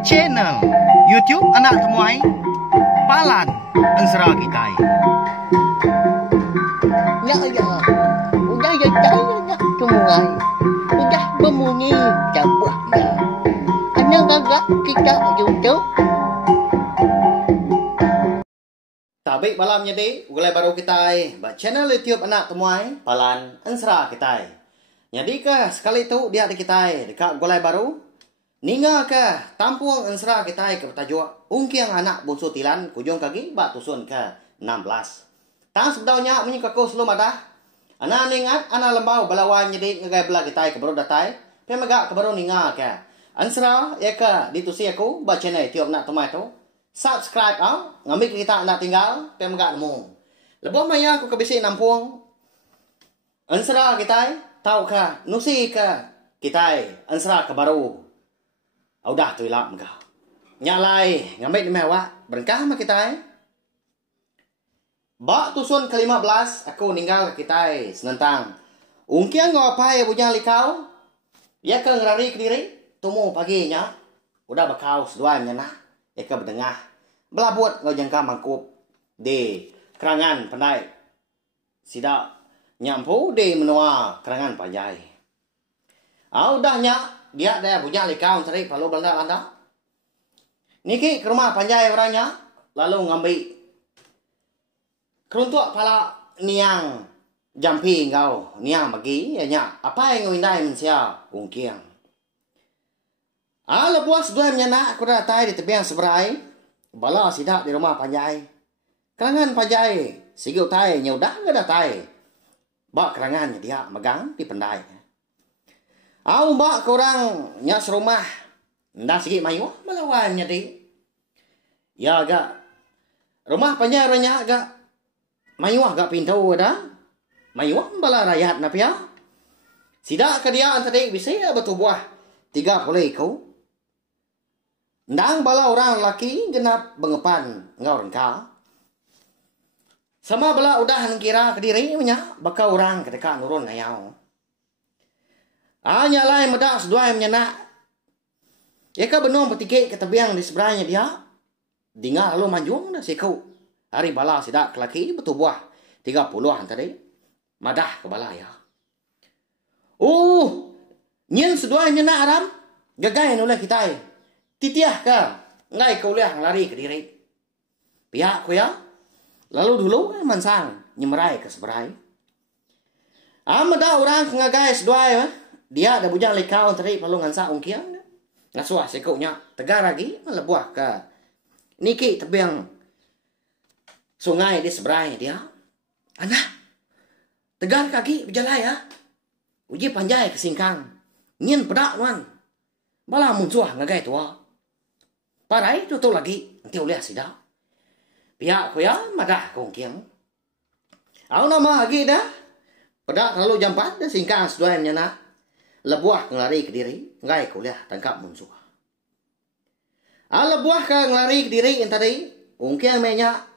Channel YouTube Anak Temuai Palan Ensera Kitai. Ya, udah ya cahaya temuai, udah berbunyi cabutnya. Anak gagak kita YouTube. Tabik malam jadi, ulai baru Kitai, channel YouTube Anak Temuai Palan Ensera Kitai. Jadi ke sekali itu dia di Kitai, dekat gulai baru. Ninga ke tampung Ensera Kitai ke tajuk ungkiang anak bungsu tilan kujung kaki bak tusun ke 16. Tang sebetulnya menyikaku selum ada. Ana ningat ana lembau balawan jadi ngagai bela Kitai ke baru datai. Pemegak ke baru ninga ke. Ensera ya ke ditusi aku ba channel YouTube Nak Temuai tu. Subscribe ngambil kita nak tinggal pemegak nemu. Lebih maya aku ke bisi nampung Ensera Kitai tahu ke nusi ke Kitai Ensera ke baru. Udah tu ilah megah. Nyalai ngambil di mewah berkah sama kita. Bak tusun ke-15 aku ninggal ke kita senentang. Ungkian ngapai punya likau. Ya ke ngerari ke diri. Tumu paginya. Udah bakau sedua nyana. Ya ke berdengah. Belabut ngajangka mangkup. Di kerangan pandai. Sidak nyampu di menua kerangan panjai. Udahnya. Dia dah punya likau tarik palu belanda. Niki ke rumah panjai orangnya. Lalu ngambil. Keruntuk pala niang jampi engkau. Niang bagi. Ya, apa yang ngawindai mensia ungkiang. Lepas dua menyana aku dah datai di tebiang seberai. Bala sidak di rumah panjai. Kerangan panjai. Sigiu tai nyudah nggak datai. Bak kerangannya dia megang di pendai. Mbak korang nyak serumah. Ndah sikit mayu melawan jadi. Ya agak. Rumah panjang orangnya agak. Mayu agak pintu ada. Mayu bala rakyat na pia. Sidak ke dia antara bisa betul buah. 30 kau. Ndang bala orang laki genap bengepan ngau rengka. Sama bala udah kira ke diri punya. Baka orang ketika nurun ngayau. Nyalai medak sedua yang menyenak. Ya ka benong petikik ke tebiang di sebelahnya dia. Dinga lalu manjung dah sikau. Hari bala sidak kelaki betul buah. 30-an tadi. Madah ke bala ya. Nyen sedua yang menyenak aram. Gagai noleh kita. Titiah ka. Ngai kau liah lari ke diri. Pihak ku ya. Lalu dulu mansang. Nyemerai ke seberai. Madah orang ngagai sedua ya. Dia ada bujang likau tadi palu ngansa ungkiang. Ngasuah sekunya tegar lagi melebuah ke niki tebiang sungai di seberangnya dia. Anak tegar kaki berjalan ya. Uji panjai ke singkang. Nyin pedak wan. Bala muncuah ngagai tua. Parai tutup lagi. Nanti uliah sidak. Pihak ku ya madah ke ungkiang. Nama lagi dah. Pedak lalu jam 4 dah singkang sedua yang nyana. Lebuah ngelari ke diri. Ngai kuliah tangkap musuh. Lebuah ke ngelari ke diri yang tadi. Ungkiang menyak.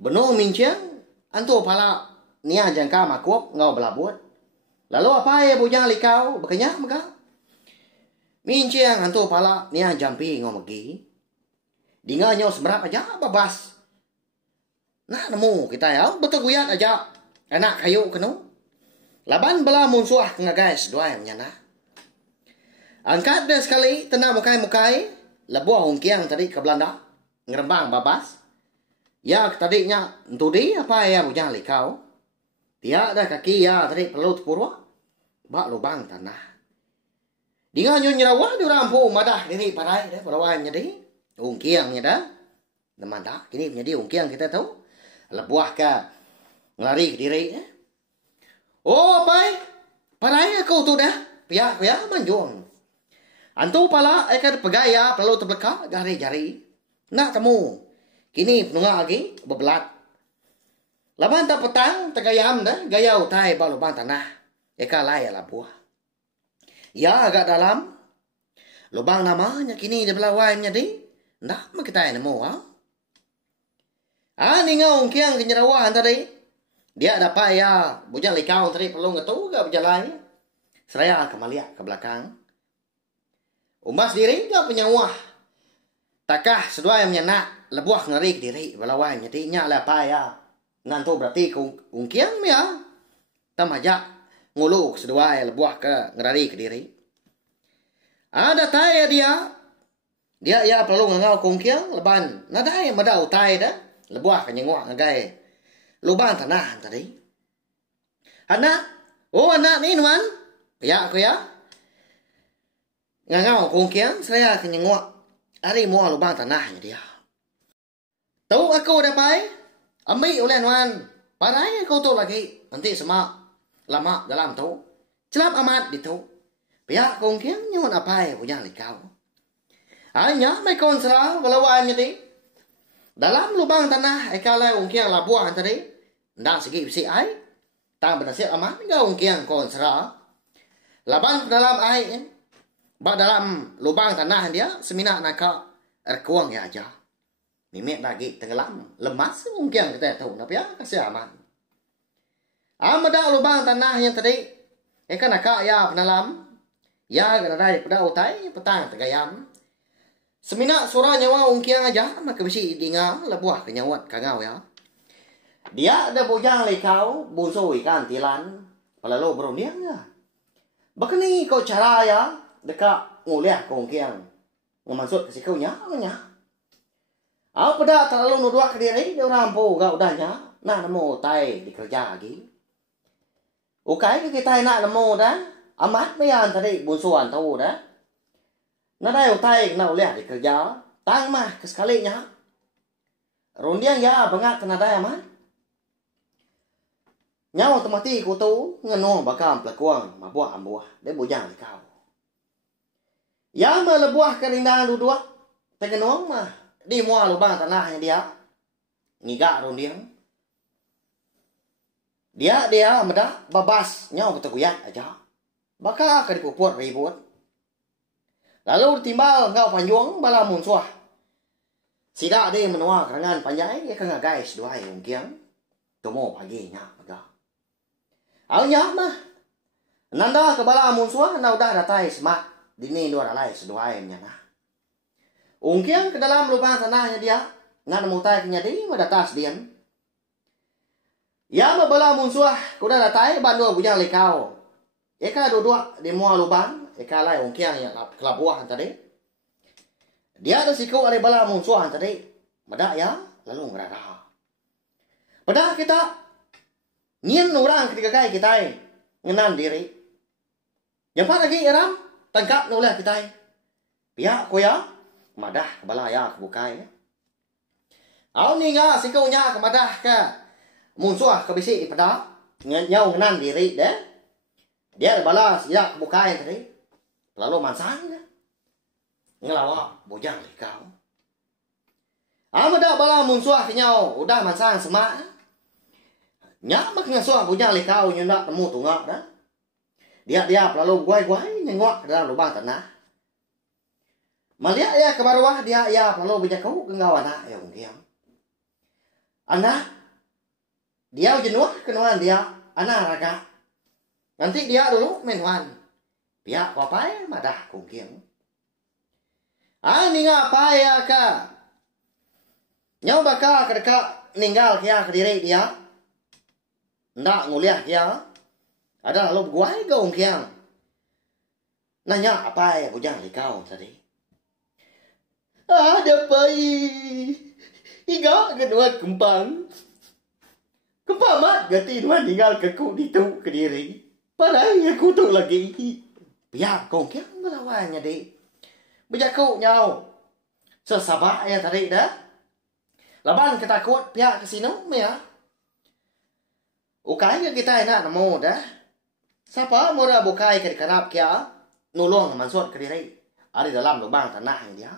Benung minciang. Antu pala niah jangka makuak ngau belabut. Lalu apa ya bujang likau. Bekenyak mega. Minciang antu pala niah jampi ngau megi. Dinganya seberapa aja babas. Nah nemu kita ya. Betul guyat aja. Anak kayu kenu. Laban bela munsuah kena guys dua yang nyana. Angkat dia sekali tenang mukai-mukai. Lebuah ungkiang tadi ke Belanda. Ngerembang babas. Ya tadinya entudi apa ya bujang likau. Dia ada kaki ya tadi perlu tepurwa. Bak lubang tanah. Dengan nyerawa di rampu madah ini parai deh perawan jadi. Ungkiangnya dah. Teman tak kini menjadi ungkiang kita tahu. Lebuah ke ngelari ke diri ya. Pai, parai aku tu dah. Pihak manjung. Antu pala akan pegaya perlu terbelaka jari-jari. Nak temu. Kini penungak lagi bebelat. Laban tak petang tegayam dah gaya utai bak lubang tanah. Eka lai ala buah. Ya agak dalam. Lubang namanya kini di belah waimnya di. Ndak kita nemu Ninga ungkiang kenyerawahan tadi. Dia dapat ya bujang likau tadi perlu ngetu gak berjalan. Seraya kemaliak ke belakang. Umbas diri ka penyawah. Takah sedua yang nak lebuah ngeri diri balawan jadi nya la pa ya. Nganto berarti ungkiang ya. Tamajak nguluk sedua yang lebuah ke ngeri ke diri. Ada tay dia. Dia ya perlu ngau kongkiang leban. Nadai madau tay dah. Lebuah ke nyengwak ngagai. Lubang tanah tadi. Anak. Oh anak ni nuan. Ya aku ya. Ngau kongkiang saya ke nyengwak. Hari mua lubang tanahnya dia. Tahu aku dapat? Ambil oleh nuan. Parai aku tu lagi. Nanti semak. Lama dalam tu. Celap amat di tu. Pihak kongkiang nyuan apa punya likau. Hanya mai konsra balawan jadi. Dalam lubang tanah ekala kongkiang labuah tadi. Ndang segi bisi ai. Tang berhasil amat enggak kongkiang konsra. Laban dalam ai. Ba dalam lubang tanah dia semina naka erkuang ya aja. Mimek lagi tenggelam lemas mungkin kita tahu tapi ya kasih aman. Amada lubang tanah yang tadi kan naka ya penalam ya gadai pada utai petang tegayam. Semina surah nyawa ungkiang aja maka bisi dinga lebuah kenyawat kangau ya. Dia ada bujang lekau bunso ikan tilan palalu beruniang ya. Bakani kau cara ya dekat nguliah kongkiang ngemaksud ke sikau nya. Apa dah terlalu nuduh ke diri dia orang po gak udahnya nak nemu tai dikerja lagi. Ukai ke kita nak nemu dah amat meyan tadi bunsuan tahu dah. Nak dai utai nak uliah dikerja tang mah kesekalinya. Rundiang ya bangat kena dai amat. Nyawa temati ku tu ngeno bakam pelakuang mabuah ambuah dia bujang kau. Yang melebuah kerindangan dua tegenuang mah di mua lubang tanahnya dia ngigak rundiang dia meda babas nyau keteguyat aja baka ka dipuput ribut lalu timbal ngau panjuang bala munsuah sida dia menua kerangan panjai dia kena guys dua ungkiang tomo pagi nya mega aunya mah nanda ke bala munsuah na udah datai semak dini dua alai sedua ayamnya nah. Ungkiang ke dalam lubang tanahnya dia. Nak mutai kenyadi madatas diam. Ya mabala munsuah kuda datai bandu bujang lekau. Eka dua di mua lubang. Eka lai ungkiang yang kelabuah tadi. Dia ada siku ada bala munsuah tadi. Madak ya lalu ngerada. Pada kita nyin orang ketika kai kita ngenan diri. Yang apa lagi iram? Tangkap nulah kita. Pihak ko ya, madah kebala ya kebukai. Au ni nga sikau nya kemadah ka munsuah ke bisi pada nyau ngenan diri deh. Dia bala sia kebukai tadi. Lalu mansang ngelawa bujang likau. Amada bala munsuah ke nyau udah mansang semak. Nya mak ngasuah bujang likau nyunda temu tungak dah. Dia lalu guai-guai nengok ke dalam lubang tanah. Melihat ya ke bawah dia lalu berjakau ke ngawana ya mungkin. Anak dia jenuh kenuan dia anak raga. Nanti dia dulu menuan. Pihak apa ya madah mungkin. Ini ngapa ya ka? Nyau bakal ke dekat ninggal kia ke diri dia. Ndak nguliah kia. Ada lalu guai gaung kiang. Nanya apa ya bujang likau tadi. Ada pai. Iga kedua kempang. Kempang mat gati dua tinggal keku ditu ke diri. Padahal aku tu lagi. Biar gaung kiang melawannya di. Bejaku nyau. Sesabak ya tadi dah. Laban ketakut pihak kesino ya. Ukainya kita enak nemu dah. Siapa mura bukai ke dikarap kia nulung mansut ke diri. Ada dalam lubang tanah dia.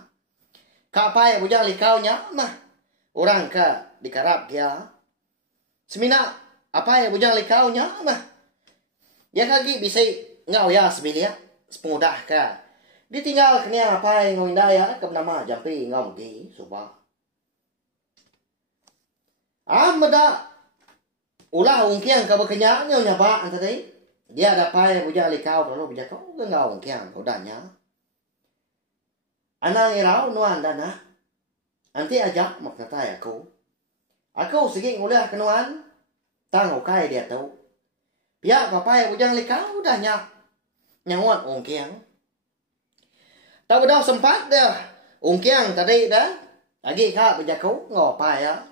Kapai bujang likau nya mah. Orang ke dikarap kia. Semina apa ya bujang likau nya mah. Dia kaki bisa ngau ya semilia. Semudah ke. Ditinggal kena apa yang ngau indaya ke nama jampi ngau megi subah. Amada ulah ungkiang ke bekenyanya nyapa antara dia ada pai bujang likau lalu bujang kau ngau ungkiang udahnya. Anang irau nuan dana. Anti ajak maknatai aku. Aku sige nguliah kenuan. Tang ukai dia tahu. Pihak papai bujang likau dah nyak. Nyanguat ongkiang. Tahu dah sempat dah. Ongkiang tadi dah. Lagi kak bejaku ngopai ya.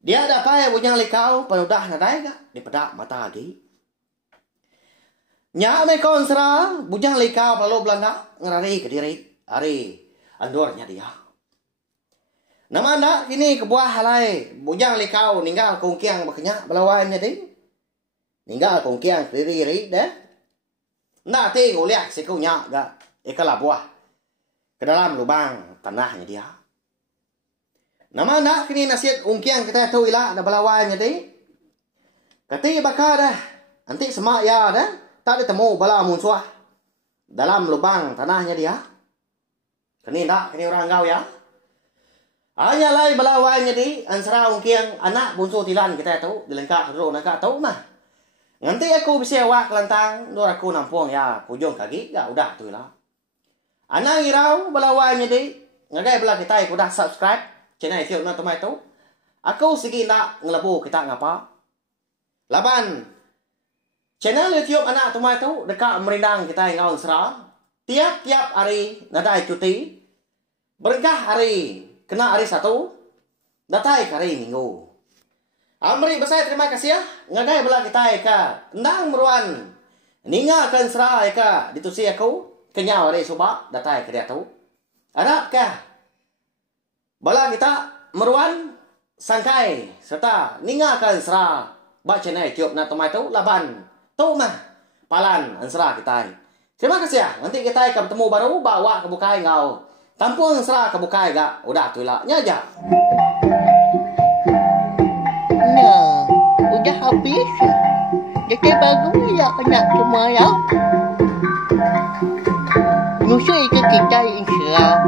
Dia ada pai bujang likau penudah nadai kak. Di pedak mata lagi. Nyak me kon sera bujang likau palu Belanda ngerari ke diri. Ari andornya dia. Nama nak kini kebuah halai bujang likau ninggal kongkiang berkenyak belawan jadi. Ninggal kongkiang ke diri dah. Nak ti nguliak si kau nyak gak. Ikalah buah. Ke dalam lubang tanahnya dia. Nama nak kini nasihat ungkiang kita tahu ilah ada belawan jadi. Kati bakar dah. Nanti semak ya dah. Tak ditemu bala musuh dalam lubang tanahnya dia. Kini tak, kini orang kau ya. Hanya lai belawan jadi ansara ungkiang anak bunso tilan kita tahu dilengkap dulu nak tahu mah. Nanti aku bisa wak kelantang, nur aku nampung ya, kujung kaki ya udah tu lah. Anak irau belawan jadi ngagai belah kita aku dah subscribe channel YouTube na tumai tu. Aku segi nak ngelebu kita ngapa. Laban channel YouTube anak tumai tu dekat merindang kita yang sera. Tiap-tiap hari nadai cuti. Berkah hari kena hari satu. Datai hari minggu. Amri besar terima kasih ya. Ngagai belah kita ka. Ndang meruan. Ninga kan sera ka ditusi aku. Kenyau hari subak datai ke dia tu. Harap kah? Bala kita meruan sangkai serta ninga kan sera. Ba channel YouTube na tumai tu laban. Tu mah palan ansra kita. Terima kasih ya. Nanti kita akan bertemu baru bawa ke bukai ngau. Tampung ansra ke bukai gak. Udah tu lah. Nyaja. Nah, udah habis. Jadi bagus ya anak semua ya. Nusul ke kita insya